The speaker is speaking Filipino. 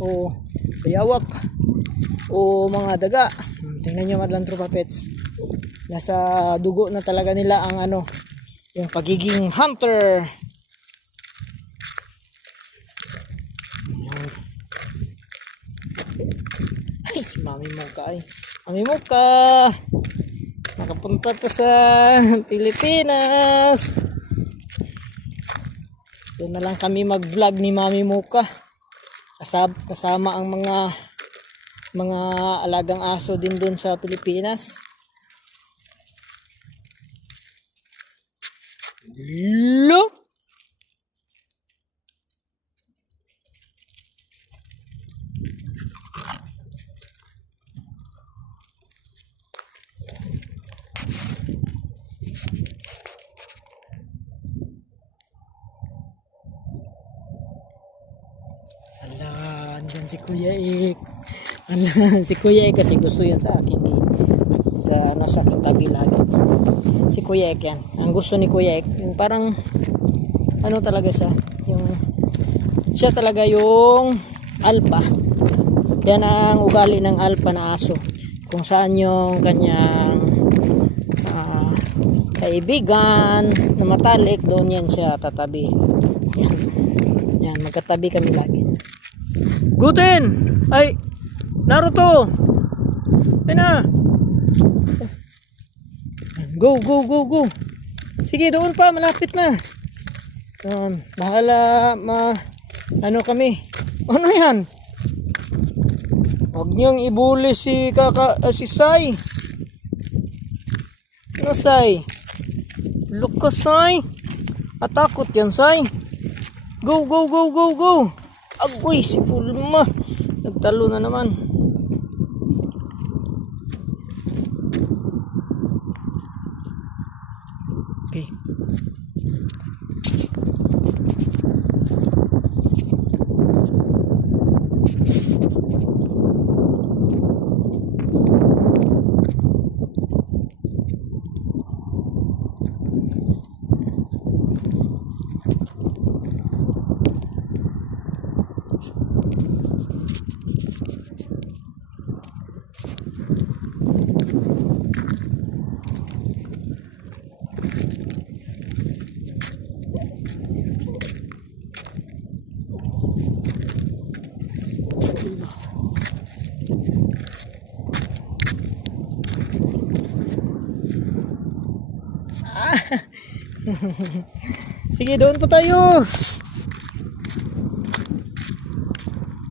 o bayawak o mga daga. Tingnan nyo madlang tropa pets. Nasa dugo na talaga nila ang ano, yung pagiging hunter. Ay, si Mami Moka ay. Mami Moka! Nakapunta to sa Pilipinas. Doon na lang kami mag-vlog ni Mami Moka. Kasab kasama ang mga mga alagang aso din doon sa Pilipinas. Lo! Si Kuya Ik. Ala, si Kuya Ik kasi gusto yan sa akin. Eh. Sa, ano, sa aking tabi lagi. Si Kuya Ik yan. Ang gusto ni Kuya Ik, yung parang, ano talaga siya, yung, siya talaga yung alpha. Yan ang ugali ng alpha na aso. Kung saan yung kanyang ah, kaibigan na matalik, doon yan siya tatabi. Yan, magkatabi kami lagi. Guten! Ay! Naruto! Ay na! Go, go, go, go! Sige, doon pa, malapit na. Doon, bahala, ma... Ano kami? Ano yan? Huwag niyong ibuli si kaka... ah, si Sai. Ano Sai? Look ka, Sai. Atakot yan, Sai. Go, go, go, go, go. Agoy, si Pulma. Nagtalo na naman. Okay. Sige, doon po tayo.